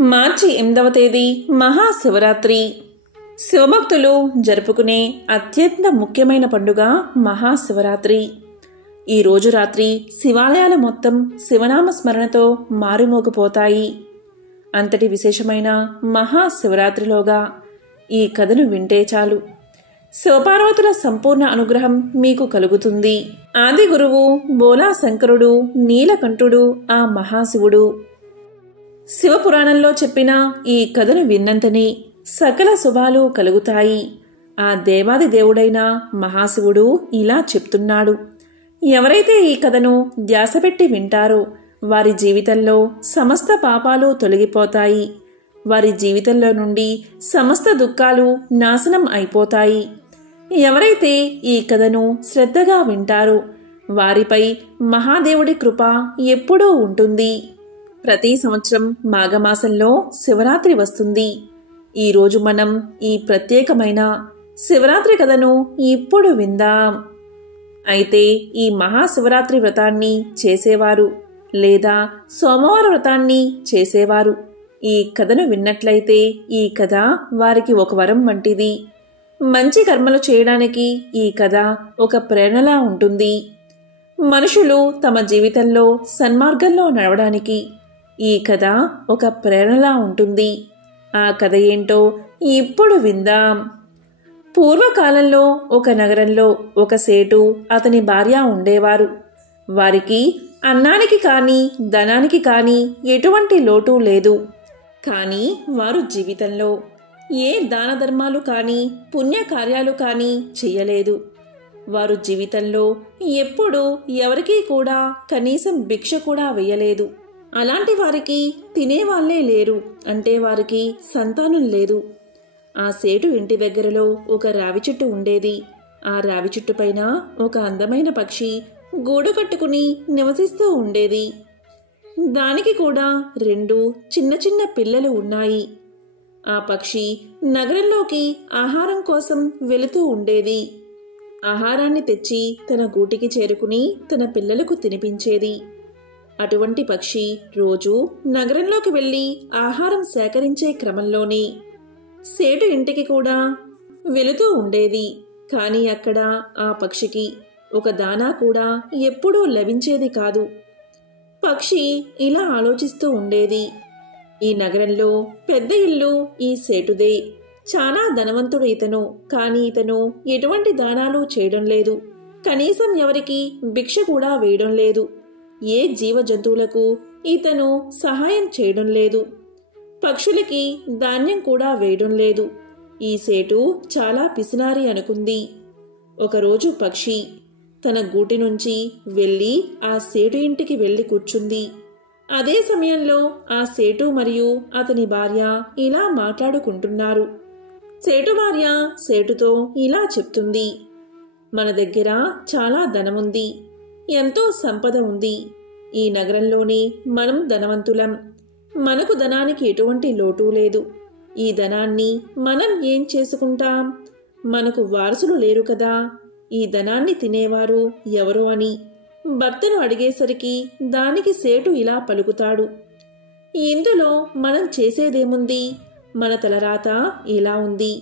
మార్చి 8వ తేదీ మహాశివరాత్రి. శివభక్తులు జరుపుకునే అత్యంత ముఖ్యమైన పండుగ మహాశివరాత్రి. ఈ రోజు రాత్రి శివాలయాలు మొత్తం శివనామ స్మరణతో మారుమోగిపోతాయి. అంతటి విశేషమైన మహాశివరాత్రిలోగా ఈ కథను వింటే చాలు, శివపార్వతుల సంపూర్ణ అనుగ్రహం మీకు కలుగుతుంది. ఆది గురువు బోలా శంకరుడు, నీలకంఠుడు ఆ మహాశివుడు. శివపురాణంలో చెప్పిన ఈ కథను విన్నంతనే సకల శుభాలు కలుగుతాయి. ఆ దేవాది దేవుడైన మహాశివుడు ఇలా చెప్తున్నాడు: ఎవరైతే ఈ కథను ధ్యాసపెట్టి వింటారో వారి జీవితంలో సమస్త పాపాలు తొలగిపోతాయి. వారి జీవితంలో నుండి సమస్త దుఃఖాలు నాశనం అయిపోతాయి. ఎవరైతే ఈ కథను శ్రద్ధగా వింటారో వారిపై మహాదేవుడి కృప ఎప్పుడూ ఉంటుంది. ప్రతి సంవత్సరం మాఘమాసంలో శివరాత్రి వస్తుంది. ఈరోజు మనం ఈ ప్రత్యేకమైన శివరాత్రి కథను ఇప్పుడు విందాం. అయితే ఈ మహాశివరాత్రి వ్రతాన్ని చేసేవారు లేదా సోమవార వ్రతాన్ని చేసేవారు ఈ కథను విన్నట్లయితే ఈ కథ వారికి ఒక వరం వంటిది. మంచి కర్మలు చేయడానికి ఈ కథ ఒక ప్రేరణలా ఉంటుంది. మనుషులు తమ జీవితంలో సన్మార్గంలో నడవడానికి ఈ కథ ఒక ప్రేరణలా ఉంటుంది. ఆ కథ ఏంటో ఇప్పుడు విందాం. పూర్వకాలంలో ఒక నగరంలో ఒక సేటు, అతని భార్య ఉండేవారు. వారికి అన్నానికి కానీ ధనానికి కానీ ఎటువంటి లోటు లేదు. కానీ వారు జీవితంలో ఏ దాన ధర్మాలు కానీ పుణ్యకార్యాలు కానీ చెయ్యలేదు. వారు జీవితంలో ఎప్పుడూ ఎవరికీ కూడా కనీసం భిక్ష కూడా వేయలేదు. అలాంటి వారికి తినేవాళ్లే లేరు, అంటే వారికి సంతానం లేదు. ఆ సేటు ఇంటి దగ్గరలో ఒక రావి చెట్టు ఉండేది. ఆ రావి చెట్టు పైన ఒక అందమైన పక్షి గూడు కట్టుకుని నివసిస్తూ ఉండేది. దానికి కూడా 2 చిన్న చిన్న పిల్లలు ఉన్నాయి. ఆ పక్షి నగరంలోకి ఆహారం కోసం వెళుతూ ఉండేది. ఆహారాన్ని తెచ్చి తన గూటికి చేరుకుని తన పిల్లలకు తినిపించేది. అటువంటి పక్షి రోజు నగరంలోకి వెళ్లి ఆహారం సేకరించే క్రమంలోనే సేటు ఇంటికి కూడా వెళుతూ ఉండేది. కానీ అక్కడ ఆ పక్షికి ఒక దానా కూడా ఎప్పుడూ లభించేది కాదు. పక్షి ఇలా ఆలోచిస్తూ ఉండేది: ఈ నగరంలో పెద్ద ఇల్లు ఈ సేటుదే. చాలా ధనవంతుడు ఇతను. కానీ ఇతను ఎటువంటి దానాలు చేయడం లేదు. కనీసం ఎవరికి భిక్ష కూడా వేయడం లేదు. ఏ జీవ జంతువులకు ఇతను సహాయం చేయడం లేదు. పక్షులకి ధాన్యం కూడా వేయడం లేదు. ఈ సేటు చాలా పిసినారి అనుకుంది. ఒకరోజు పక్షి తన గూటి నుంచి వెళ్ళి ఆ సేటు ఇంటికి వెళ్ళి కూర్చుంది. అదే సమయంలో ఆ సేటు మరియు అతని భార్య ఇలా మాట్లాడుకుంటున్నారు. సేటు భార్య సేటుతో ఇలా చెప్తుంది: మన దగ్గర చాలా ధనముంది, ఎంతో సంపద ఉంది. ఈ నగరంలోనే మనం ధనవంతులం. మనకు ధనానికి ఎటువంటి లోటు లేదు. ఈ ధనాన్ని మనం ఏం చేసుకుంటాం? మనకు వారసులు లేరు కదా. ఈ ధనాన్ని తినేవారు ఎవరో అని భర్తను అడిగేసరికి దానికి సేటు ఇలా పలుకుతాడు: ఇందులో మనం చేసేదేముంది? మన తలరాత ఇలా ఉంది.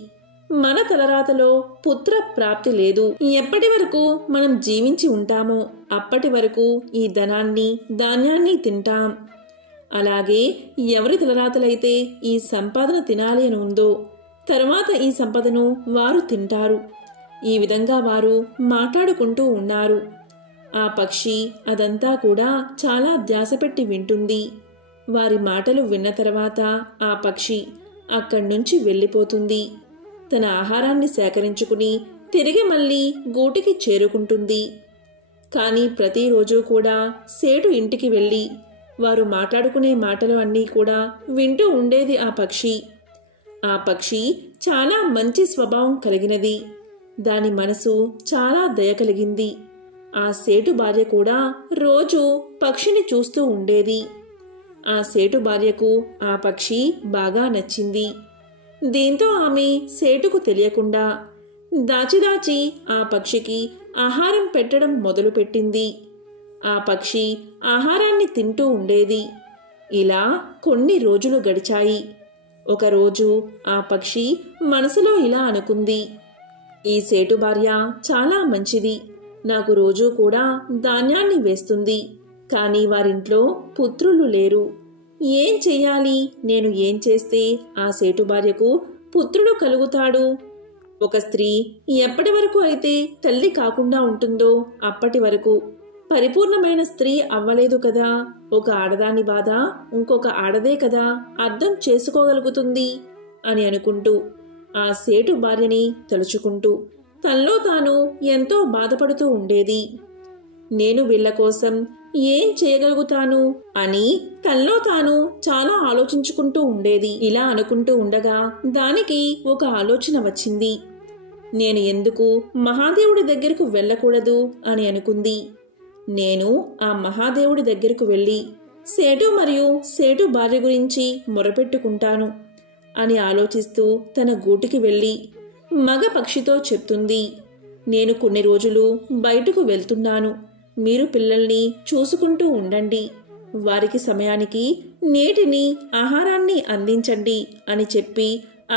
మన తలరాతలో పుత్ర ప్రాప్తి లేదు. ఎప్పటి వరకు మనం జీవించి ఉంటామో అప్పటి వరకు ఈ ధనాన్ని ధాన్యాన్ని తింటాం. అలాగే ఎవరి తలరాతలైతే ఈ సంపాదన తినాలి అని ఉందో తరువాత ఈ సంపదను వారు తింటారు. ఈ విధంగా వారు మాట్లాడుకుంటూ ఉన్నారు. ఆ పక్షి అదంతా కూడా చాలా ధ్యాసపెట్టి వింటుంది. వారి మాటలు విన్న తర్వాత ఆ పక్షి అక్కడి నుంచి వెళ్ళిపోతుంది. తన ఆహారాన్ని సేకరించుకుని తిరిగి మళ్ళీ గూటికి చేరుకుంటుంది. కానీ ప్రతిరోజు కూడా సేటు ఇంటికి వెళ్ళి వారు మాట్లాడుకునే మాటలు అన్నీ కూడా వింటూ ఉండేది ఆ పక్షి. ఆ పక్షి చాలా మంచి స్వభావం కలిగినది. దాని మనసు చాలా దయ కలిగింది. ఆ సేటు భార్య కూడా రోజు పక్షిని చూస్తూ ఉండేది. ఆ సేటు భార్యకు ఆ పక్షి బాగా నచ్చింది. దీంతో ఆమె సేటుకు తెలియకుండా దాచిదాచి ఆ పక్షికి ఆహారం పెట్టడం మొదలుపెట్టింది. ఆ పక్షి ఆహారాన్ని తింటూ ఉండేది. ఇలా కొన్ని రోజులు గడిచాయి. ఒకరోజు ఆ పక్షి మనసులో ఇలా అనుకుంది, ఈ సేటు భార్య చాలా మంచిది, నాకు రోజూ కూడా ధాన్యాన్ని వేస్తుంది. కానీ వారింట్లో పుత్రులు లేరు. ఏం చెయ్యాలి? నేను ఏం చేస్తే ఆ సేటు భార్యకు పుత్రుడు కలుగుతాడు? ఒక స్త్రీ ఎప్పటి వరకు అయితే తల్లి కాకుండా ఉంటుందో అప్పటి వరకు పరిపూర్ణమైన స్త్రీ అవ్వలేదు కదా. ఒక ఆడదాని బాధ ఇంకొక ఆడదే కదా అర్థం చేసుకోగలుగుతుంది అని అనుకుంటూ ఆ సేటు భార్యని తలుచుకుంటూ తనలో తాను ఎంతో బాధపడుతూ ఉండేది. నేను వీళ్ల కోసం ఏం చేయగలుగుతాను అని తనలో తాను చాలా ఆలోచించుకుంటూ ఉండేది. ఇలా అనుకుంటూ ఉండగా దానికి ఒక ఆలోచన వచ్చింది. నేను ఎందుకు మహాదేవుడి దగ్గరకు వెళ్ళకూడదు అని అనుకుంది. నేను ఆ మహాదేవుడి దగ్గరకు వెళ్ళి సేటు మరియు సేటు భార్య గురించి మొరపెట్టుకుంటాను అని ఆలోచిస్తూ తన గూటికి వెళ్ళి మగ పక్షితో చెప్తుంది, నేను కొన్ని రోజులు బయటకు వెళ్తున్నాను. మీరు పిల్లల్ని చూసుకుంటూ ఉండండి. వారికి సమయానికి నీటిని ఆహారాన్ని అందించండి అని చెప్పి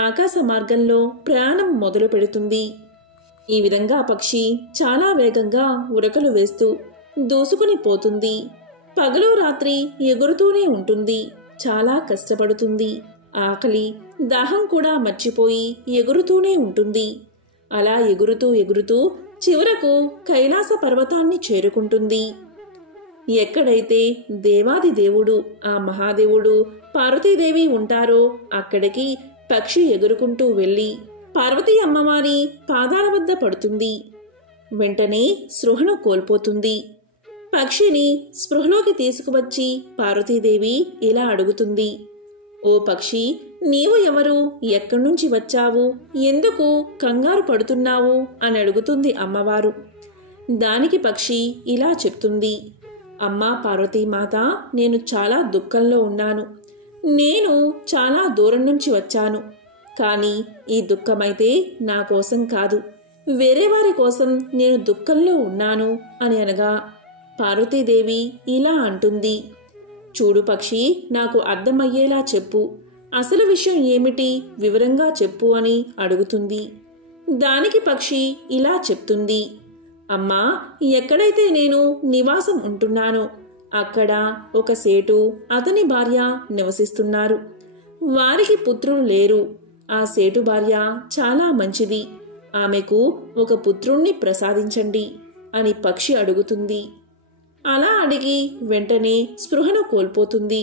ఆకాశ మార్గంలో ప్రయాణం మొదలు పెడుతుంది. ఈ విధంగా పక్షి చాలా వేగంగా ఉరకలు వేస్తూ దూసుకుని పోతుంది. పగలు రాత్రి ఎగురుతూనే ఉంటుంది. చాలా కష్టపడుతుంది. ఆకలి దాహం కూడా మర్చిపోయి ఎగురుతూనే ఉంటుంది. అలా ఎగురుతూ ఎగురుతూ చివరకు కైలాస పర్వతాన్ని చేరుకుంటుంది. ఎక్కడైతే దేవాది దేవుడు ఆ మహాదేవుడు పార్వతీదేవి ఉంటారో అక్కడికి పక్షి ఎగురుకుంటూ వెళ్ళి పార్వతీ అమ్మవారి పాదాల వద్ద పడుతుంది. వెంటనే స్పృహను కోల్పోతుంది. పక్షిని స్పృహలోకి తీసుకువచ్చి పార్వతీదేవి ఇలా అడుగుతుంది, ఓ పక్షి, నీవు ఎవరు? ఎక్కడి నుంచి వచ్చావు? ఎందుకు కంగారు పడుతున్నావు అని అడుగుతుంది అమ్మవారు. దానికి పక్షి ఇలా చెప్తుంది, అమ్మా పార్వతీమాత, నేను చాలా దుఃఖంలో ఉన్నాను. నేను చాలా దూరం నుంచి వచ్చాను. కానీ ఈ దుఃఖమైతే నా కోసం కాదు, వేరే వారి కోసం నేను దుఃఖంలో ఉన్నాను అని అనగా పార్వతీదేవి ఇలా అంటుంది, చూడు పక్షి, నాకు అర్థమయ్యేలా చెప్పు. అసలు విషయం ఏమిటి? వివరంగా చెప్పు అని అడుగుతుంది. దానికి పక్షి ఇలా చెప్తుంది, అమ్మా, ఎక్కడైతే నేను నివాసం ఉంటున్నానో అక్కడ ఒక సేటు అతని భార్య నివసిస్తున్నారు. వారికి పుత్రులు లేరు. ఆ సేటు భార్య చాలా మంచిది. ఆమెకు ఒక పుత్రుణ్ణి ప్రసాదించండి అని పక్షి అడుగుతుంది. అలా అడిగి వెంటనే స్పృహను కోల్పోతుంది.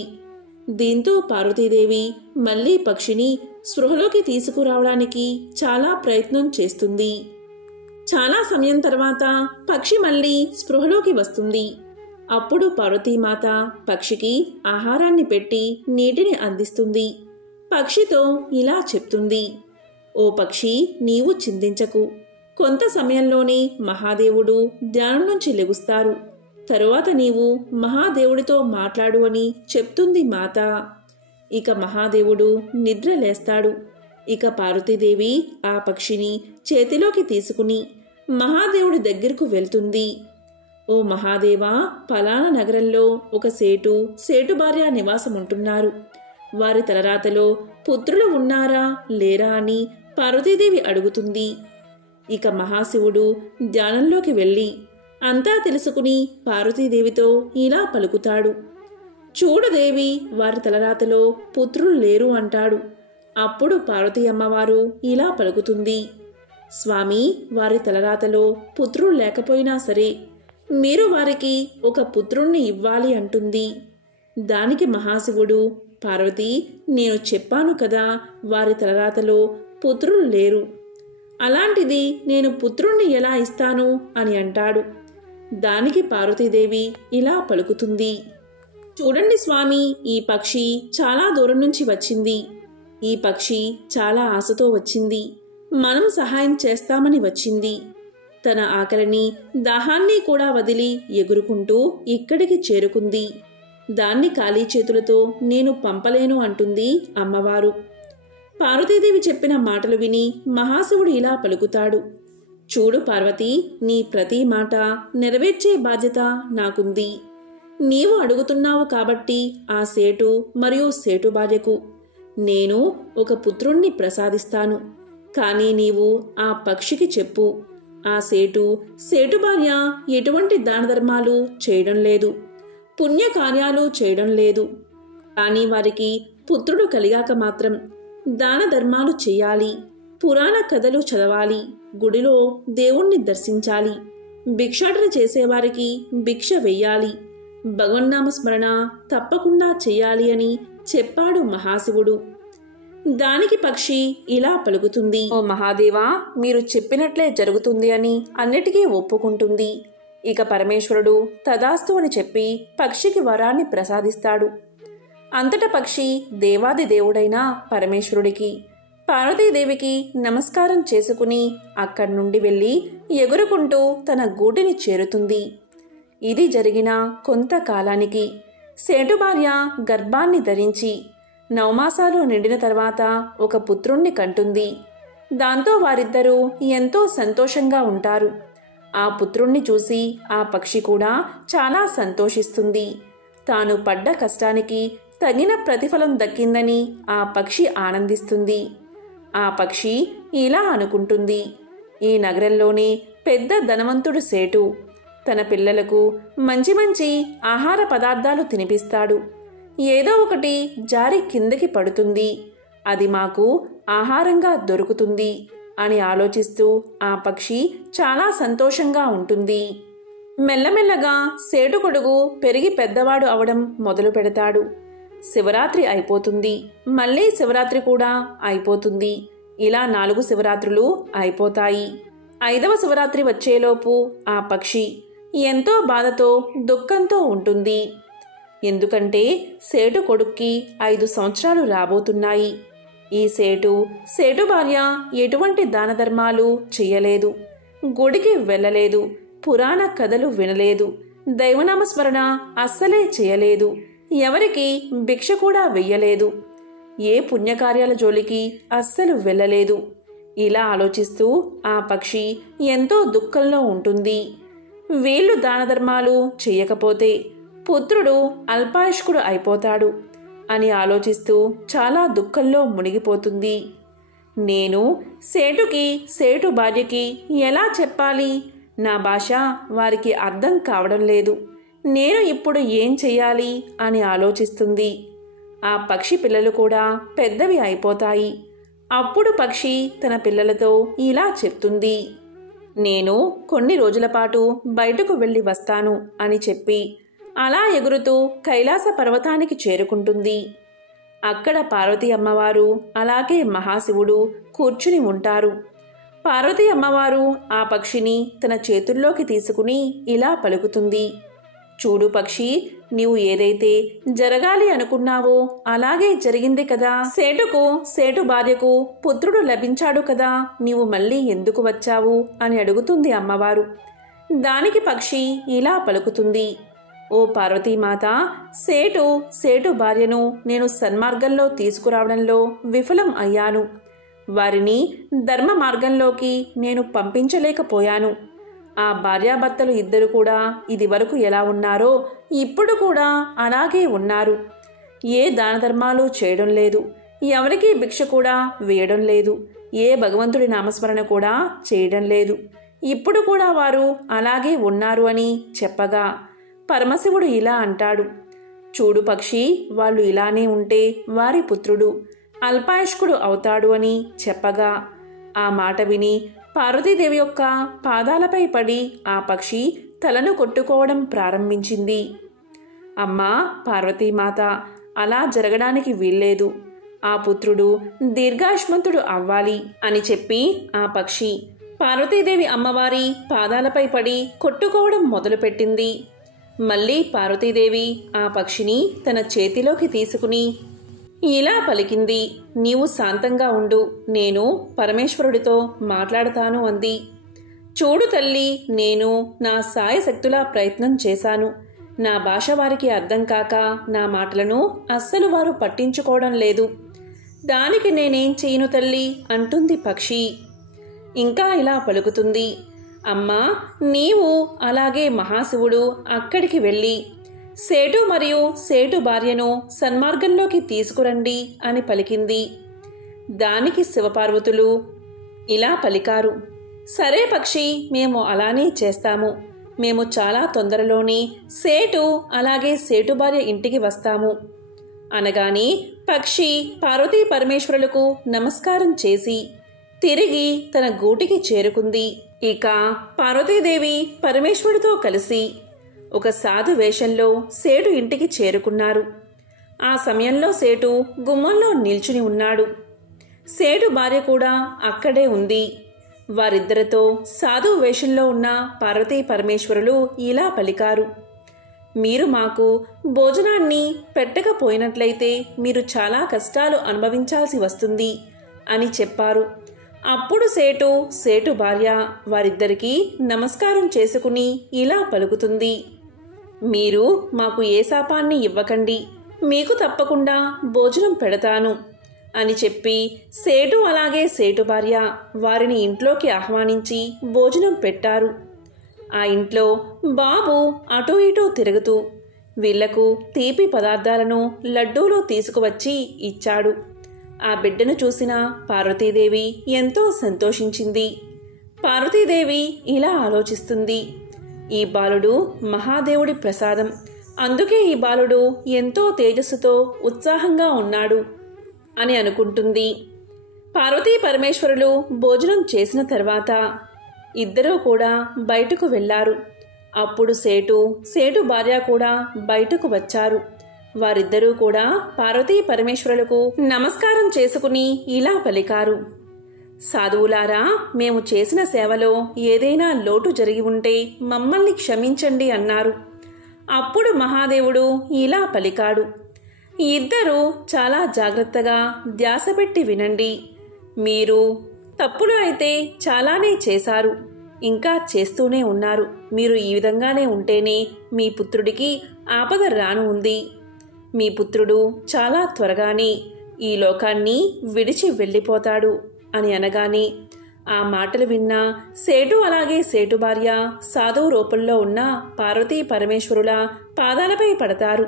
దీంతో పార్వతీదేవి మళ్లీ పక్షిని స్పృహలోకి తీసుకురావడానికి చాలా ప్రయత్నం చేస్తుంది. చాలా సమయం తర్వాత పక్షి మళ్లీ స్పృహలోకి వస్తుంది. అప్పుడు పార్వతీమాత పక్షికి ఆహారాన్ని పెట్టి నీటిని అందిస్తుంది. పక్షితో ఇలా చెప్తుంది, ఓ పక్షి, నీవు చింతించకు. కొంత సమయంలోనే మహాదేవుడు ధ్యానం నుంచి లెగుస్తారు. తరువాత నీవు మహాదేవుడితో మాట్లాడు అని చెప్తుంది మాత. ఇక మహాదేవుడు నిద్ర లేస్తాడు. ఇక పార్వతీదేవి ఆ పక్షిని చేతిలోకి తీసుకుని మహాదేవుడి దగ్గరకు వెళ్తుంది. ఓ మహాదేవా, ఫలానా నగరంలో ఒక సేటు భార్య నివాసం ఉంటున్నారు. వారి తలరాతలో పుత్రులు ఉన్నారా లేరా అని పార్వతీదేవి అడుగుతుంది. ఇక మహాశివుడు ధ్యానంలోకి వెళ్ళి అంతా తెలుసుకుని పార్వతీదేవితో ఇలా పలుకుతాడు, చూడు దేవి, వారి తలరాతలో పుత్రులు లేరు అంటాడు. అప్పుడు పార్వతీ అమ్మవారు ఇలా పలుకుతుంది, స్వామి, వారి తలరాతలో పుత్రులు లేకపోయినా సరే మీరు వారికి ఒక పుత్రుణ్ణి ఇవ్వాలి అంటుంది. దానికి మహాశివుడు, పార్వతి, నేను చెప్పాను కదా, వారి తలరాతలో పుత్రులు లేరు. అలాంటిది నేను పుత్రుణ్ణి ఎలా ఇస్తాను అని అంటాడు. దానికి పార్వతీదేవి ఇలా పలుకుతుంది, చూడండి స్వామి, ఈ పక్షి చాలా దూరం నుంచి వచ్చింది. ఈ పక్షి చాలా ఆశతో వచ్చింది. మనం సహాయం చేస్తామని వచ్చింది. తన ఆకలిని దాహాన్ని కూడా వదిలి ఎగురుకుంటూ ఇక్కడికి చేరుకుంది. దాన్ని ఖాళీ చేతులతో నేను పంపలేను అంటుంది అమ్మవారు. పార్వతీదేవి చెప్పిన మాటలు విని మహాశివుడు ఇలా పలుకుతాడు, చూడు పార్వతి, నీ ప్రతి మాట నెరవేర్చే బాధ్యత నాకుంది. నీవు అడుగుతున్నావు కాబట్టి ఆ సేటు మరియు సేటు భార్యకు నేను ఒక పుత్రుణ్ణి ప్రసాదిస్తాను. కానీ నీవు ఆ పక్షికి చెప్పు, ఆ సేటు భార్య ఎటువంటి దాన ధర్మాలు చేయడం లేదు, పుణ్యకార్యాలు చేయడం లేదు. కానీ వారికి పుత్రుడు కలిగాక మాత్రం దాన ధర్మాలు చెయ్యాలి, పురాణ కథలు చదవాలి, గుడిలో దేవుణ్ణి దర్శించాలి, భిక్షాటన చేసేవారికి భిక్ష వెయ్యాలి, భగవన్నామస్మరణ తప్పకుండా చెయ్యాలి అని చెప్పాడు మహాశివుడు. దానికి పక్షి ఇలా పలుకుతుంది, ఓ మహాదేవా, మీరు చెప్పినట్లే జరుగుతుంది అని అన్నిటికీ ఒప్పుకుంటుంది. ఇక పరమేశ్వరుడు తదాస్తు అని చెప్పి పక్షికి వరాన్ని ప్రసాదిస్తాడు. అంతట పక్షి దేవాది దేవుడైన పరమేశ్వరుడికి, పార్వతీదేవికి నమస్కారం చేసుకుని అక్కడి నుండి వెళ్ళి ఎగురుకుంటూ తన గూటిని చేరుతుంది. ఇది జరిగిన కొంతకాలానికి సేటు భార్య గర్భాన్ని ధరించి 9 మాసాలు నిండిన తర్వాత ఒక పుత్రుణ్ణి కంటుంది. దాంతో వారిద్దరూ ఎంతో సంతోషంగా ఉంటారు. ఆ పుత్రుణ్ణి చూసి ఆ పక్షి కూడా చాలా సంతోషిస్తుంది. తాను పడ్డ కష్టానికి తగిన ప్రతిఫలం దక్కిందని ఆ పక్షి ఆనందిస్తుంది. ఆ పక్షి ఇలా అనుకుంటుంది, ఈ నగరంలోనే పెద్ద ధనవంతుడు సేటు తన పిల్లలకు మంచి మంచి ఆహార పదార్థాలు తినిపిస్తాడు. ఏదో ఒకటి జారి కిందకి పడుతుంది, అది మాకు ఆహారంగా దొరుకుతుంది అని ఆలోచిస్తూ ఆ పక్షి చాలా సంతోషంగా ఉంటుంది. మెల్లమెల్లగా సేటు కొడుకు పెరిగి పెద్దవాడు అవడం మొదలు పెడతాడు. శివరాత్రి అయిపోతుంది, మళ్ళీ శివరాత్రి కూడా అయిపోతుంది. ఇలా 4 శివరాత్రులు అయిపోతాయి. 5వ శివరాత్రి వచ్చేలోపు ఆ పక్షి ఎంతో బాధతో దుఃఖంతో ఉంటుంది. ఎందుకంటే సేటు కొడుక్కి 5 సంవత్సరాలు రాబోతున్నాయి. ఈ సేటు భార్య ఎటువంటి దాన ధర్మాలు చెయ్యలేదు, గుడికి వెళ్ళలేదు, పురాణ కథలు వినలేదు, దైవనామస్మరణ అస్సలే చేయలేదు, ఎవరికి భిక్ష కూడా వెయ్యలేదు, ఏ పుణ్యకార్యాల జోలికి అస్సలు వెళ్ళలేదు. ఇలా ఆలోచిస్తూ ఆ పక్షి ఎంతో దుఃఖంలో ఉంటుంది. వీళ్ళు దాన ధర్మాలు చెయ్యకపోతే పుత్రుడు అల్పాయుష్కుడు అయిపోతాడు అని ఆలోచిస్తూ చాలా దుఃఖంలో మునిగిపోతుంది. నేను సేటు భార్యకి ఎలా చెప్పాలి? నా భాష వారికి అర్థం కావడం లేదు. నేను ఇప్పుడు ఏం చెయ్యాలి అని ఆలోచిస్తుంది. ఆ పక్షి పిల్లలు కూడా పెద్దవి అయిపోతాయి. అప్పుడు పక్షి తన పిల్లలతో ఇలా చెప్తుంది, నేను కొన్ని రోజుల పాటు బయటకు వెళ్ళి వస్తాను అని చెప్పి అలా ఎగురుతూ కైలాస పర్వతానికి చేరుకుంటుంది. అక్కడ పార్వతీ అమ్మవారు అలాగే మహాశివుడు కూర్చుని ఉంటారు. పార్వతీ అమ్మవారు ఆ పక్షిని తన చేతుల్లోకి తీసుకుని ఇలా పలుకుతుంది, చూడు పక్షి, నీవు ఏదైతే జరగాలి అనుకున్నావో అలాగే జరిగింది కదా. సేటు భార్యకు పుత్రుడు లభించాడు కదా, నీవు మళ్ళీ ఎందుకు వచ్చావు అని అడుగుతుంది అమ్మవారు. దానికి పక్షి ఇలా పలుకుతుంది, ఓ పార్వతీమాత, సేటు భార్యను నేను సన్మార్గంలో తీసుకురావడంలో విఫలం అయ్యాను. వారిని ధర్మ మార్గంలోకి నేను పంపించలేకపోయాను. ఆ భార్యాభర్తలు ఇద్దరు కూడా ఇదివరకు ఎలా ఉన్నారో ఇప్పుడు కూడా అలాగే ఉన్నారు. ఏ దాన ధర్మాలు చేయడం లేదు, ఎవరికీ భిక్ష కూడా వేయడం లేదు, ఏ భగవంతుడి నామస్మరణ కూడా చేయడం లేదు. ఇప్పుడు కూడా వారు అలాగే ఉన్నారు అని చెప్పగా పరమశివుడు ఇలా అంటాడు, చూడు పక్షి, వాళ్ళు ఇలానే ఉంటే వారి పుత్రుడు అల్పాయుష్కుడు అవుతాడు అని చెప్పగా ఆ మాట విని పార్వతీదేవి యొక్క పాదాలపై పడి ఆ పక్షి తలను కొట్టుకోవడం ప్రారంభించింది. అమ్మా పార్వతీమాత, అలా జరగడానికి వీల్లేదు. ఆ పుత్రుడు దీర్ఘాయుష్మంతుడు అవ్వాలి అని చెప్పి ఆ పక్షి పార్వతీదేవి అమ్మవారి పాదాలపై పడి కొట్టుకోవడం మొదలుపెట్టింది. మళ్ళీ పార్వతీదేవి ఆ పక్షిని తన చేతిలోకి తీసుకుని ఇలా పలికింది, నీవు శాంతంగా ఉండు, నేను పరమేశ్వరుడితో మాట్లాడతాను అంది. చూడు తల్లి, నేను నా సాయశక్తులా ప్రయత్నం చేశాను. నా భాష వారికి అర్థం కాక నా మాటలను అస్సలు వారు పట్టించుకోవడం లేదు. దానికి నేనేం చేయను తల్లి అంటుంది పక్షి. ఇంకా ఇలా పలుకుతుంది, అమ్మా, నీవు అలాగే మహాశివుడు అక్కడికి వెళ్ళి సేటు మరియు సేటు భార్యను సన్మార్గంలోకి తీసుకురండి అని పలికింది. దానికి శివపార్వతులు ఇలా పలికారు, సరే పక్షి, మేము అలానే చేస్తాము. మేము చాలా తొందరలోనే సేటు అలాగే సేటు భార్య ఇంటికి వస్తాము అనగానే పక్షి పార్వతీ పరమేశ్వరులకు నమస్కారం చేసి తిరిగి తన గూటికి చేరుకుంది. ఇక పార్వతీదేవి పరమేశ్వరుడితో కలిసి ఒక సాధు వేషంలో సేటు ఇంటికి చేరుకున్నారు. ఆ సమయంలో సేటు గుమ్మంలో నిల్చుని ఉన్నాడు. సేటు భార్య కూడా అక్కడే ఉంది. వారిద్దరితో సాధు వేషంలో ఉన్న పార్వతీ పరమేశ్వరులు ఇలా పలికారు, మీరు మాకు భోజనాన్ని పెట్టకపోయినట్లయితే మీరు చాలా కష్టాలు అనుభవించాల్సి వస్తుంది అని చెప్పారు. అప్పుడు సేటు భార్య వారిద్దరికీ నమస్కారం చేసుకుని ఇలా పలుకుతుంది, మీరు మాకు ఏ శాపాన్ని ఇవ్వకండి, మీకు తప్పకుండా భోజనం పెడతాను అని చెప్పి సేటు అలాగే సేటు భార్య వారిని ఇంట్లోకి ఆహ్వానించి భోజనం పెట్టారు. ఆ ఇంట్లో బాబు అటూ ఇటూ తిరుగుతూ వీళ్లకు తీపి పదార్థాలను లడ్డూలు తీసుకువచ్చి ఇచ్చాడు. ఆ బిడ్డను చూసిన పార్వతీదేవి ఎంతో సంతోషించింది. పార్వతీదేవి ఇలా ఆలోచిస్తుంది, ఈ బాలుడు మహాదేవుడి ప్రసాదం, అందుకే ఈ బాలుడు ఎంతో తేజస్సుతో ఉత్సాహంగా ఉన్నాడు అని అనుకుంటుంది. పార్వతీ పరమేశ్వరులు భోజనం చేసిన తర్వాత ఇద్దరూ కూడా బయటకు వెళ్లారు. అప్పుడు సేటు భార్య కూడా బయటకు వచ్చారు. వారిద్దరూ కూడా పార్వతీ పరమేశ్వరులకు నమస్కారం చేసుకుని ఇలా పలికారు, సాధువులారా, మేము చేసిన సేవలో ఏదైనా లోటు జరిగి ఉంటే మమ్మల్ని క్షమించండి అన్నారు. అప్పుడు మహాదేవుడు ఇలా పలికాడు, ఇద్దరూ చాలా జాగ్రత్తగా ధ్యాస పెట్టి వినండి. మీరు తప్పులు అయితే చాలానే చేశారు, ఇంకా చేస్తూనే ఉన్నారు. మీరు ఈ విధంగానే ఉంటేనే మీ పుత్రుడికి ఆపద రాను ఉంది. మీ పుత్రుడు చాలా త్వరగానే ఈ లోకాన్ని విడిచి వెళ్ళిపోతాడు అని అనగానే ఆ మాటలు విన్న సేటు అలాగే సేటు భార్య సాధువు రూపంలో ఉన్న పార్వతీ పరమేశ్వరుల పాదాలపై పడతారు.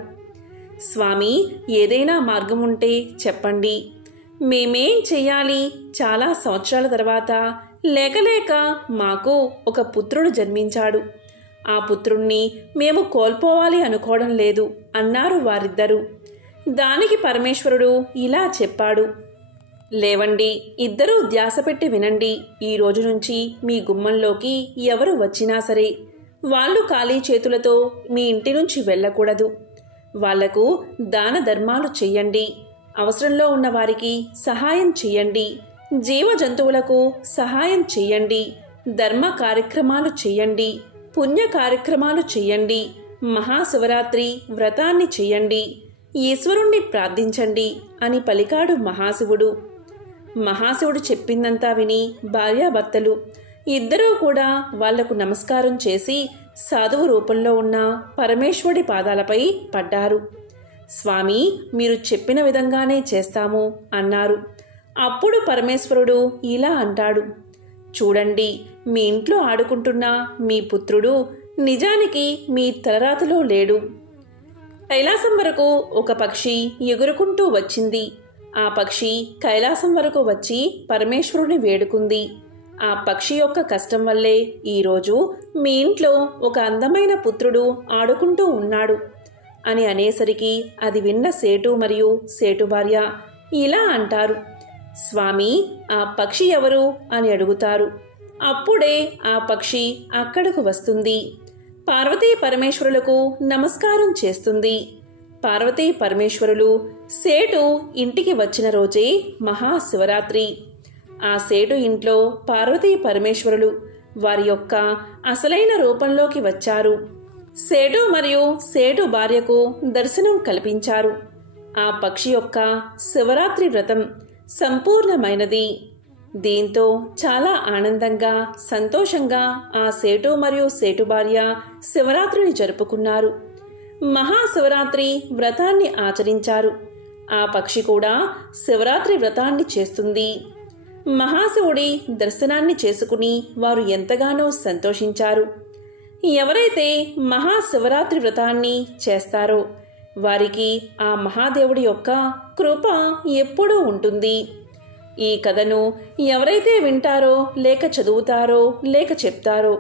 స్వామి, ఏదైనా మార్గం ఉంటే చెప్పండి, మేమేం చెయ్యాలి? చాలా సంవత్సరాల తర్వాత లేక మాకు ఒక పుత్రుడు జన్మించాడు. ఆ పుత్రుణ్ణి మేము కోల్పోవాలి అనుకోవడం లేదు అన్నారు వారిద్దరూ. దానికి పరమేశ్వరుడు ఇలా చెప్పాడు, లేవండి, ఇద్దరూ ధ్యాస పెట్టి వినండి. ఈ రోజు నుంచి మీ గుమ్మంలోకి ఎవరు వచ్చినా సరే వాళ్ళు ఖాళీ చేతులతో మీ ఇంటి నుంచి వెళ్ళకూడదు. వాళ్లకు దాన ధర్మాలు చెయ్యండి, అవసరంలో ఉన్న వారికి సహాయం చెయ్యండి, జీవ జంతువులకు సహాయం చెయ్యండి, ధర్మ కార్యక్రమాలు చెయ్యండి, పుణ్య కార్యక్రమాలు చెయ్యండి, మహాశివరాత్రి వ్రతాన్ని చెయ్యండి, ఈశ్వరుణ్ణి ప్రార్థించండి అని పలికాడు మహాశివుడు. మహాశివుడు చెప్పిందంతా విని భార్యాభర్తలు ఇద్దరూ కూడా వాళ్లకు నమస్కారం చేసి సాధువు రూపంలో ఉన్న పరమేశ్వరుడి పాదాలపై పడ్డారు. స్వామి, మీరు చెప్పిన విధంగానే చేస్తాము అన్నారు. అప్పుడు పరమేశ్వరుడు ఇలా అంటాడు, చూడండి, మీ ఇంట్లో ఆడుకుంటున్న మీ పుత్రుడు నిజానికి మీ తలరాతలో లేడు. కైలాసం వరకు ఒక పక్షి ఎగురుకుంటూ వచ్చింది. ఆ పక్షి కైలాసం వరకు వచ్చి పరమేశ్వరుని వేడుకుంది. ఆ పక్షి యొక్క కష్టం వల్లే ఈరోజు మీ ఇంట్లో ఒక అందమైన పుత్రుడు ఆడుకుంటూ ఉన్నాడు అని అనేసరికి అది విన్న సేటు మరియు సేటు భార్య ఇలా అంటారు, స్వామి, ఆ పక్షి ఎవరు అని అడుగుతారు. అప్పుడే ఆ పక్షి అక్కడకు వస్తుంది. పార్వతీ పరమేశ్వరులకు నమస్కారం చేస్తుంది. పార్వతీ పరమేశ్వరులు సేటు ఇంటికి వచ్చిన రోజే మహాశివరాత్రి. ఆ సేటు ఇంట్లో పార్వతీ పరమేశ్వరులు వారి యొక్క అసలైన రూపంలోకి వచ్చారు. సేటు మరియు సేటు భార్యకు దర్శనం కల్పించారు. ఆ పక్షి యొక్క శివరాత్రి వ్రతం సంపూర్ణమైనది. దీంతో చాలా ఆనందంగా సంతోషంగా ఆ సేటు మరియు సేటు భార్య శివరాత్రిని జరుపుకున్నారు. మహాశివరాత్రి వ్రతాన్ని ఆచరించారు. ఆ పక్షి కూడా శివరాత్రి వ్రతాన్ని చేస్తుంది. మహాశివుడి దర్శనాన్ని చేసుకుని వారు ఎంతగానో సంతోషించారు. ఎవరైతే మహాశివరాత్రి వ్రతాన్ని చేస్తారో వారికి ఆ మహాదేవుడి యొక్క కృప ఎప్పుడూ ఉంటుంది. ఈ కథను ఎవరైతే వింటారో లేక చదువుతారో లేక చెప్తారో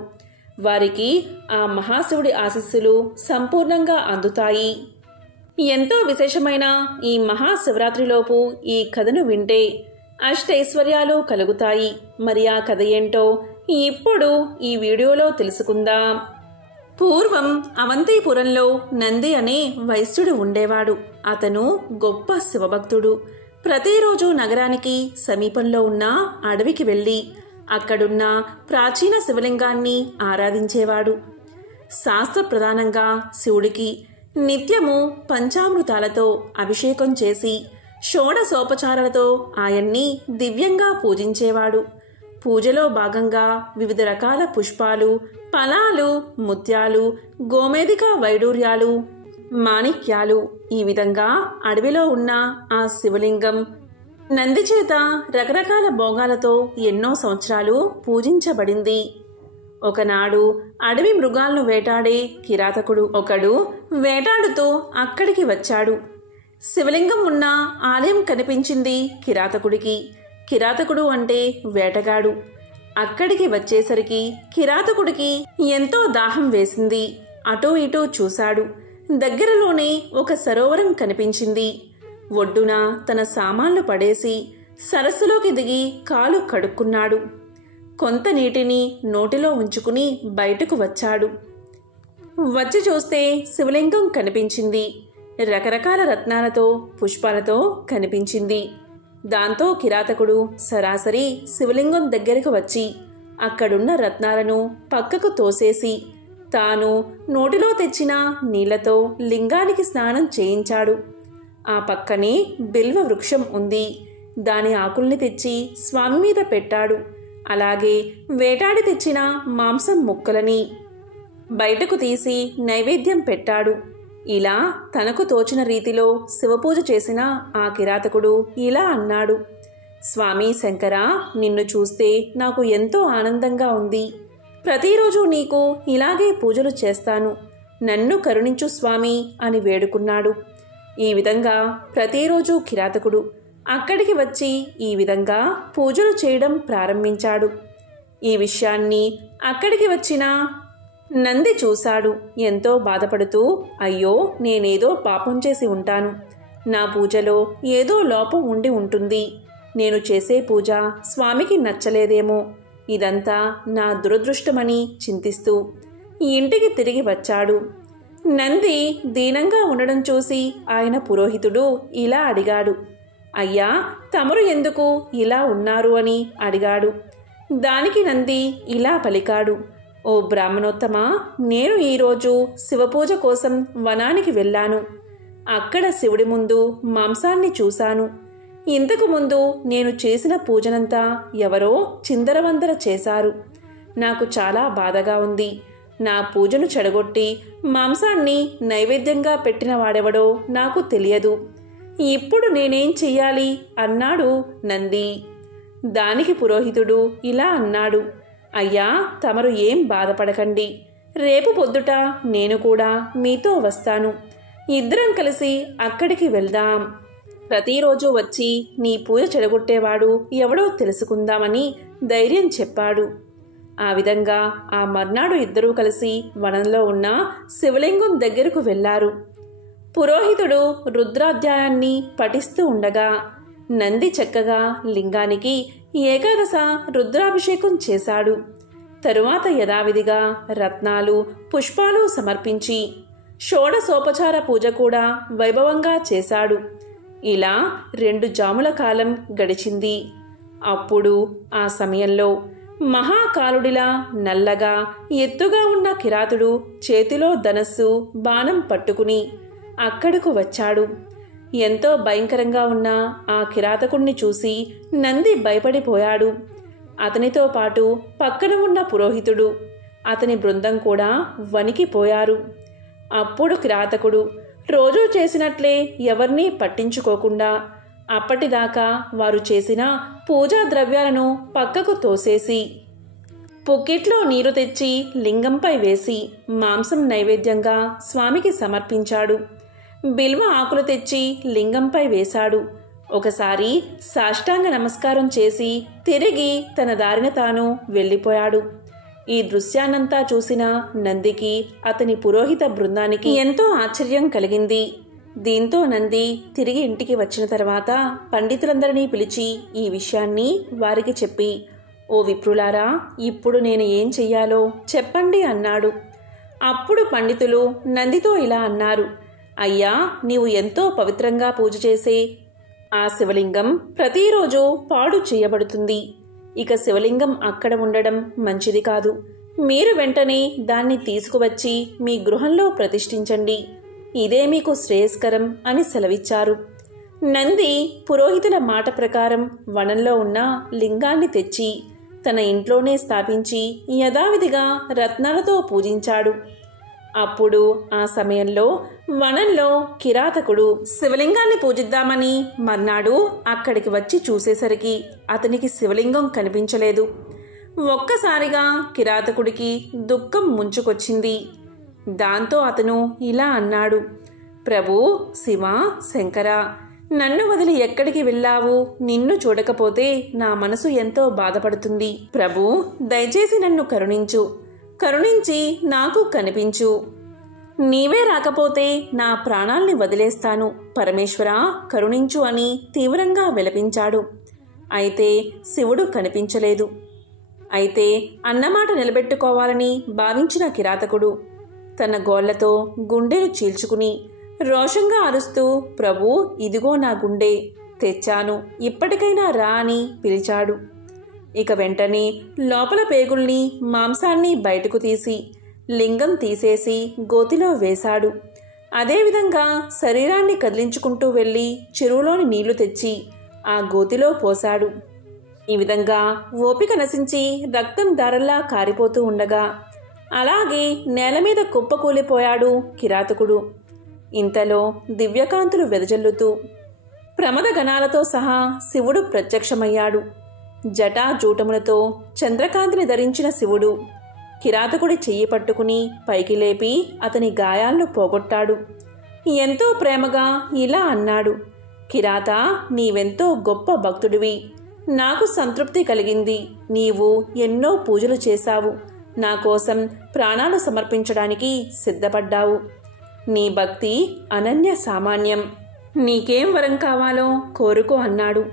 వారికి ఆ మహాశివుడి ఆశీస్సులు సంపూర్ణంగా అందుతాయి. ఎంతో విశేషమైన ఈ మహాశివరాత్రిలోపు ఈ కథను వింటే అష్టైశ్వర్యాలు కలుగుతాయి. మరి ఆ కథ ఏంటో ఇప్పుడు ఈ వీడియోలో తెలుసుకుందాం. పూర్వం అవంతిపురంలో నంది అనే వైశ్యుడు ఉండేవాడు. అతను గొప్ప శివభక్తుడు. ప్రతిరోజు నగరానికి సమీపంలో ఉన్న అడవికి వెళ్ళి అక్కడున్న ప్రాచీన శివలింగాన్ని ఆరాధించేవాడు. శాస్త్ర ప్రధానంగా శివుడికి నిత్యము పంచామృతాలతో అభిషేకం చేసి షోడశోపచారాలతో ఆయన్ని దివ్యంగా పూజించేవాడు. పూజలో భాగంగా వివిధ రకాల పుష్పాలు, ఫలాలు, ముత్యాలు, గోమేధిక వైడూర్యాలు, మాణిక్యాలు ఈ విధంగా అడవిలో ఉన్న ఆ శివలింగం నంది చేత రకరకాల భోగాలతో ఎన్నో సంవత్సరాలు పూజించబడింది. ఒకనాడు అడవి మృగాలను వేటాడే కిరాతకుడు ఒకడు వేటాడుతూ అక్కడికి వచ్చాడు. శివలింగం ఉన్న ఆలయం కనిపించింది కిరాతకుడికి. కిరాతకుడు అంటే వేటగాడు. అక్కడికి వచ్చేసరికి కిరాతకుడికి ఎంతో దాహం వేసింది. అటూ ఇటూ చూశాడు. దగ్గరలోనే ఒక సరోవరం కనిపించింది. ఒడ్డున తన సామాన్లు పడేసి సరస్సులోకి దిగి కాలు కడుక్కున్నాడు. కొంత నీటిని నోటిలో ఉంచుకుని బయటకు వచ్చాడు. వచ్చి చూస్తే శివలింగం కనిపించింది. రకరకాల రత్నాలతో పుష్పాలతో కనిపించింది. దాంతో కిరాతకుడు సరాసరి శివలింగం దగ్గరకు వచ్చి అక్కడున్న రత్నాలను పక్కకు తోసేసి తాను నోటిలో తెచ్చిన నీళ్లతో లింగానికి స్నానం చేయించాడు. ఆ పక్కనే బిల్వ వృక్షం ఉంది. దాని ఆకుల్ని తెచ్చి స్వామి మీద పెట్టాడు. అలాగే వేటాడి తెచ్చిన మాంసం ముక్కలని బయటకు తీసి నైవేద్యం పెట్టాడు. ఇలా తనకు తోచిన రీతిలో శివపూజ చేసిన ఆ కిరాతకుడు ఇలా అన్నాడు: స్వామి శంకర, నిన్ను చూస్తే నాకు ఎంతో ఆనందంగా ఉంది. ప్రతిరోజు నీకు ఇలాగే పూజలు చేస్తాను. నన్ను కరుణించు స్వామి అని వేడుకున్నాడు. ఈ విధంగా ప్రతిరోజు కిరాతకుడు అక్కడికి వచ్చి ఈ విధంగా పూజలు చేయడం ప్రారంభించాడు. ఈ విషయాన్ని అక్కడికి వచ్చిన నంది చూశాడు. ఎంతో బాధపడుతూ, అయ్యో, నేనేదో పాపం చేసి ఉంటాను. నా పూజలో ఏదో లోపం ఉండి ఉంటుంది. నేను చేసే పూజ స్వామికి నచ్చలేదేమో. ఇదంతా నా దురదృష్టమని చింతిస్తూ ఇంటికి తిరిగి వచ్చాడు. నంది దీనంగా ఉండడం చూసి ఆయన పురోహితుడు ఇలా అడిగాడు: అయ్యా, తమరు ఎందుకు ఇలా ఉన్నారు అని అడిగాడు. దానికి నంది ఇలా పలికాడు: ఓ బ్రాహ్మణోత్తమా, నేను ఈరోజు శివపూజ కోసం వనానికి వెళ్ళాను. అక్కడ శివుడి ముందు మాంసాన్ని చూశాను. ఇంతకు ముందు నేను చేసిన పూజనంతా ఎవరో చిందరవందర చేశారు. నాకు చాలా బాధగా ఉంది. నా పూజను చెడగొట్టి మాంసాన్ని నైవేద్యంగా పెట్టిన వాడెవడో నాకు తెలియదు. ఇప్పుడు నేనేం చెయ్యాలి అన్నాడు నంది. దానికి పురోహితుడు ఇలా అన్నాడు: అయ్యా, తమరు ఏం బాధపడకండి. రేపు పొద్దుట నేను కూడా మీతో వస్తాను. ఇద్దరం కలిసి అక్కడికి వెళ్దాం. ప్రతిరోజు వచ్చి నీ పూజ చెడగొట్టేవాడు ఎవడో తెలుసుకుందామని ధైర్యం చెప్పాడు. ఆ విధంగా ఆ మర్నాడు ఇద్దరూ కలిసి వనంలో ఉన్న శివలింగం దగ్గరకు వెళ్లారు. పురోహితుడు రుద్రాధ్యాయాన్ని పఠిస్తూ ఉండగా నంది చక్కగా లింగానికి ఏకాదశ రుద్రాభిషేకం చేశాడు. తరువాత యథావిధిగా రత్నాలు, పుష్పాలు సమర్పించి షోడశోపచార పూజ కూడా వైభవంగా చేశాడు. ఇలా 2 జాముల కాలం గడిచింది. అప్పుడు ఆ సమయంలో మహాకాలుడిలా నల్లగా ఎత్తుగా ఉన్న కిరాతుడు చేతిలో ధనస్సు, బాణం పట్టుకుని అక్కడకు వచ్చాడు. ఎంతో భయంకరంగా ఉన్న ఆ కిరాతకుణ్ణి చూసి నంది భయపడిపోయాడు. అతనితో పాటు పక్కన ఉన్న పురోహితుడు, అతని బృందం కూడా వణికిపోయారు. అప్పుడు కిరాతకుడు రోజూ చేసినట్లే ఎవర్నీ పట్టించుకోకుండా అప్పటిదాకా వారు చేసిన పూజా ద్రవ్యాలను పక్కకు తోసేసి పుక్కిట్లో నీరు తెచ్చి లింగంపై వేసి మాంసం నైవేద్యంగా స్వామికి సమర్పించాడు. బిల్వ ఆకులు తెచ్చి లింగంపై వేశాడు. ఒకసారి సాష్టాంగ నమస్కారం చేసి తిరిగి తన దారిన తాను వెళ్ళిపోయాడు. ఈ దృశ్యాన్నంతా చూసిన నందికి, అతని పురోహిత బృందానికి ఎంతో ఆశ్చర్యం కలిగింది. దీంతో నంది తిరిగి ఇంటికి వచ్చిన తర్వాత పండితులందరినీ పిలిచి ఈ విషయాన్ని వారికి చెప్పి, ఓ విప్రులారా, ఇప్పుడు నేను ఏం చెయ్యాలో చెప్పండి అన్నాడు. అప్పుడు పండితులు నందితో ఇలా అన్నారు, అయ్యా, నీవు ఎంతో పవిత్రంగా పూజ చేసే ఆ శివలింగం ప్రతిరోజు పాడు చేయబడుతుంది. ఇక శివలింగం అక్కడ ఉండడం మంచిది కాదు. మీరు వెంటనే దాన్ని తీసుకువచ్చి మీ గృహంలో ప్రతిష్ఠించండి. ఇదే మీకు శ్రేయస్కరం అని సెలవిచ్చారు. నంది పురోహితుల మాట ప్రకారం వనంలో ఉన్న లింగాన్ని తెచ్చి తన ఇంట్లోనే స్థాపించి యథావిధిగా రత్నాలతో పూజించాడు. అప్పుడు ఆ సమయంలో వనంలో కిరాతకుడు శివలింగాన్ని పూజిద్దామని మర్నాడు అక్కడికి వచ్చి చూసేసరికి అతనికి శివలింగం కనిపించలేదు. ఒక్కసారిగా కిరాతకుడికి దుఃఖం ముంచుకొచ్చింది. దాంతో అతను ఇలా అన్నాడు, ప్రభూ, శివ, శంకర, నన్ను వదిలి ఎక్కడికి వెళ్ళావు? నిన్ను చూడకపోతే నా మనసు ఎంతో బాధపడుతుంది. ప్రభూ, దయచేసి నన్ను కరుణించి నాకు కనిపించు. నీవే రాకపోతే నా ప్రాణాల్ని వదిలేస్తాను. పరమేశ్వరా, కరుణించు అని తీవ్రంగా విలపించాడు. అయితే శివుడు కనిపించలేదు. అయితే అన్నమాట నిలబెట్టుకోవాలని భావించిన కిరాతకుడు తన గోళ్లతో గుండెను చీల్చుకుని రోషంగా అరుస్తూ, ప్రభూ, ఇదిగో నా గుండె తెచ్చాను, ఇప్పటికైనా రా అని పిలిచాడు. ఇక వెంటనే లోపల పేగుల్ని, మాంసాన్ని బయటకు తీసి లింగం తీసేసి గోతిలో వేశాడు. అదేవిధంగా శరీరాన్ని కదిలించుకుంటూ వెళ్ళి చెరువులోని నీళ్లు తెచ్చి ఆ గోతిలో పోశాడు. ఈ విధంగా ఓపిక నశించి రక్తం ధారల్లా కారిపోతూ ఉండగా అలాగే నేల మీద కుప్పకూలిపోయాడు కిరాతకుడు. ఇంతలో దివ్యకాంతులు వెదజల్లుతూ ప్రమద గణాలతో సహా శివుడు ప్రత్యక్షమయ్యాడు. జటాజూటములతో చంద్రకాంతిని ధరించిన శివుడు కిరాతకుడి చెయ్యి పట్టుకుని పైకి లేపి అతని గాయాలను పోగొట్టాడు. ఎంతో ప్రేమగా ఇలా అన్నాడు, కిరాత, నీవెంతో గొప్ప భక్తుడివి. నాకు సంతృప్తి కలిగింది. నీవు ఎన్నో పూజలు చేశావు. నా కోసం ప్రాణాలు సమర్పించడానికి సిద్ధపడ్డావు. నీ భక్తి అనన్య సామాన్యం. నీకేం వరం కావాలో కోరుకో అన్నాడు.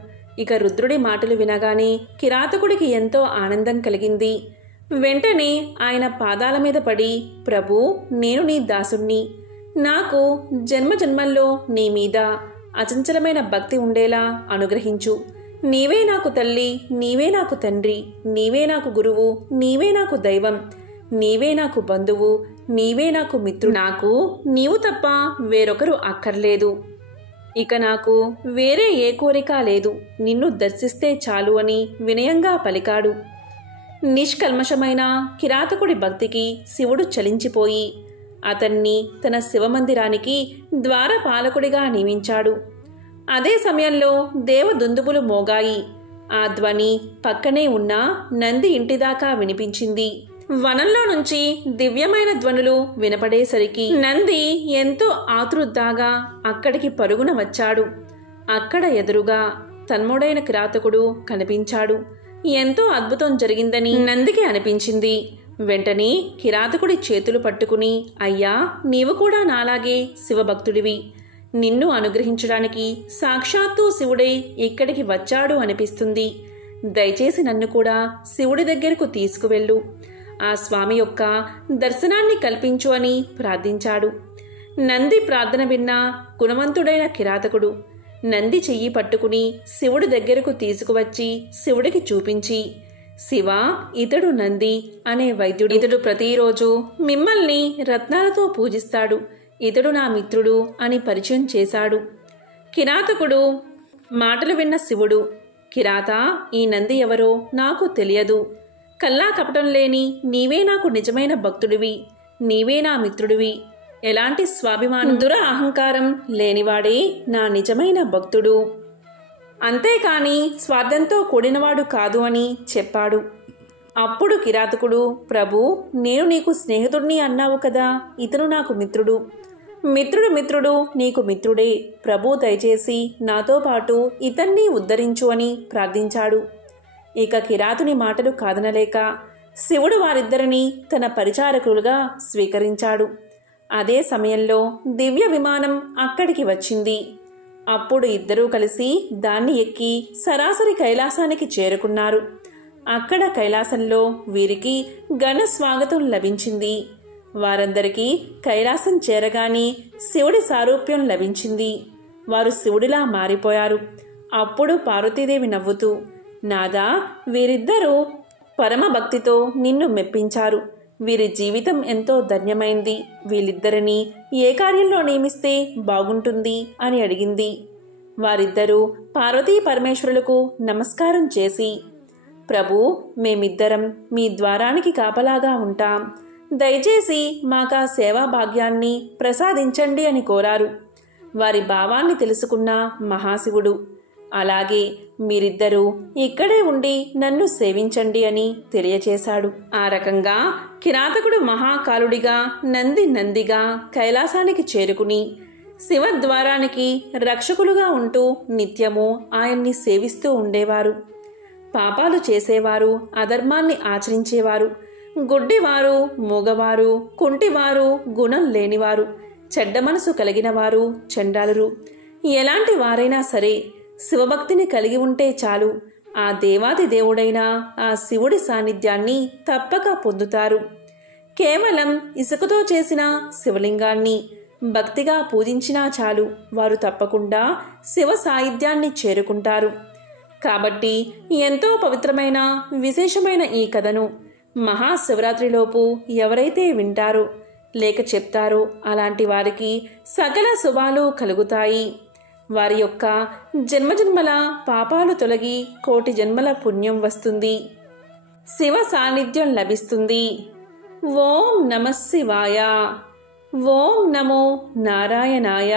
ఇక రుద్రుడి మాటలు వినగానే కిరాతకుడికి ఎంతో ఆనందం కలిగింది. వెంటనే ఆయన పాదాల మీద పడి, ప్రభూ, నేను నీ దాసుణ్ణి. నాకు జన్మజన్మల్లో నీ మీద అచంచలమైన భక్తి ఉండేలా అనుగ్రహించు. నీవే నాకు తల్లి, నీవే నాకు తండ్రి, నీవే నాకు గురువు, నీవే నాకు దైవం, నీవే నాకు బంధువు, నీవే నాకు మిత్రుడు. నాకు నీవు తప్ప వేరొకరు అక్కర్లేదు. ఇక నాకు వేరే ఏ కోరిక లేదు. నిన్ను దర్శిస్తే చాలు అని వినయంగా పలికాడు. నిష్కల్మషమైన కిరాతకుడి భక్తికి శివుడు చలించిపోయి అతన్ని తన శివమందిరానికి ద్వారపాలకుడిగా నియమించాడు. అదే సమయంలో దేవదుందుబులు మోగాయి. ఆ ధ్వని పక్కనే ఉన్న నంది ఇంటిదాకా వినిపించింది. వనంలో నుంచి దివ్యమైన ధ్వనులు వినపడేసరికి నంది ఎంతో ఆతృద్దాగా అక్కడికి పరుగున వచ్చాడు. అక్కడ ఎదురుగా తన్ముడైన కిరాతకుడు కనిపించాడు. ఎంతో అద్భుతం జరిగిందని నందికి అనిపించింది. వెంటనే కిరాతకుడి చేతులు పట్టుకుని, అయ్యా, నీవు కూడా నాలాగే శివభక్తుడివి. నిన్ను అనుగ్రహించడానికి సాక్షాత్తు శివుడే ఇక్కడికి వచ్చాడు అనిపిస్తుంది. దయచేసి నన్ను కూడా శివుడి దగ్గరకు తీసుకువెళ్ళు. ఆ స్వామి యొక్క దర్శనాన్ని కల్పించు అని ప్రార్థించాడు. నంది ప్రార్థన విన్న గుణవంతుడైన కిరాతకుడు నంది చెయ్యి పట్టుకుని శివుడి దగ్గరకు తీసుకువచ్చి శివుడికి చూపించి, శివ, ఇతడు నంది అనే వైద్యుడు. ఇతడు ప్రతిరోజు మిమ్మల్ని రత్నాలతో పూజిస్తాడు. ఇతడు నా మిత్రుడు అని పరిచయం చేశాడు. కిరాతకుడు మాటలు విన్న శివుడు, కిరాత, ఈ నంది ఎవరో నాకు తెలియదు. కల్లా కపటం లేని నీవే నాకు నిజమైన భక్తుడివి. నీవే నా మిత్రుడివి. ఎలాంటి స్వాభిమానం, దుర అహంకారం లేనివాడే నా నిజమైన భక్తుడు. అంతేకాని స్వార్థంతో కూడినవాడు కాదు అని చెప్పాడు. అప్పుడు కిరాతకుడు, ప్రభూ, నేను నీకు స్నేహితుడిని అన్నావు కదా, ఇతను నాకు మిత్రుడు. మిత్రుడు నీకు మిత్రుడే. ప్రభూ దయచేసి నాతో పాటు ఇతన్ని ఉద్ధరించు అని ప్రార్థించాడు. ఇక కిరాతుని మాటలు కాదనలేక శివుడు వారిద్దరినీ తన పరిచారకులుగా స్వీకరించాడు. అదే సమయంలో దివ్య విమానం అక్కడికి వచ్చింది. అప్పుడు ఇద్దరూ కలిసి దాన్ని ఎక్కి సరాసరి కైలాసానికి చేరుకున్నారు. అక్కడ కైలాసంలో వీరికి ఘన స్వాగతం లభించింది. వారందరికీ కైలాసం చేరగానే శివుడి సారూప్యం లభించింది. వారు శివుడిలా మారిపోయారు. అప్పుడు పార్వతీదేవి నవ్వుతూ, నాదా, వీరిద్దరూ పరమ భక్తితో నిన్ను మెప్పించారు. వీరి జీవితం ఎంతో ధన్యమైంది. వీళ్ళిద్దరినీ ఏ కార్యంలో నియమిస్తే బాగుంటుంది అని అడిగింది. వారిద్దరూ పార్వతీ పరమేశ్వరులకు నమస్కారం చేసి, ప్రభూ, మేమిద్దరం మీ ద్వారానికి కాపలాగా ఉంటాం. దయచేసి మాకా సేవా భాగ్యాన్ని ప్రసాదించండి అని కోరారు. వారి భావాన్ని తెలుసుకున్న మహాశివుడు, అలాగే మీరిద్దరూ ఇక్కడే ఉండి నన్ను సేవించండి అని తెలియచేశాడు. ఆ రకంగా కిరాతకుడు మహాకాలుడిగా నందిగా కైలాసానికి చేరుకుని శివద్వారానికి రక్షకులుగా ఉంటూ నిత్యము ఆయన్ని సేవిస్తూ ఉండేవారు. పాపాలు చేసేవారు, అధర్మాన్ని ఆచరించేవారు, గుడ్డివారు, మూగవారు, కుంటివారు, గుణం లేనివారు, చెడ్డ మనసు కలిగినవారు, చండాలురు, ఎలాంటి వారైనా సరే శివభక్తిని కలిగి ఉంటే చాలు, ఆ దేవాది దేవుడైన ఆ శివుడి సాన్నిధ్యాన్ని తప్పక పొందుతారు. కేవలం ఇసుకతో చేసిన శివలింగాన్ని భక్తిగా పూజించినా చాలు, వారు తప్పకుండా శివ సాన్నిధ్యాన్ని చేరుకుంటారు. కాబట్టి ఎంతో పవిత్రమైన విశేషమైన ఈ కథను మహాశివరాత్రిలోపు ఎవరైతే వింటారో లేక చెప్తారో అలాంటి వారికి సకల శుభాలు కలుగుతాయి. వారి యొక్క జన్మజన్మల పాపాలు తొలగి కోటి జన్మల పుణ్యం వస్తుంది. శివ సాన్నిధ్యం లభిస్తుంది. ఓం నమః శివాయ. ఓం నమో నారాయణాయ.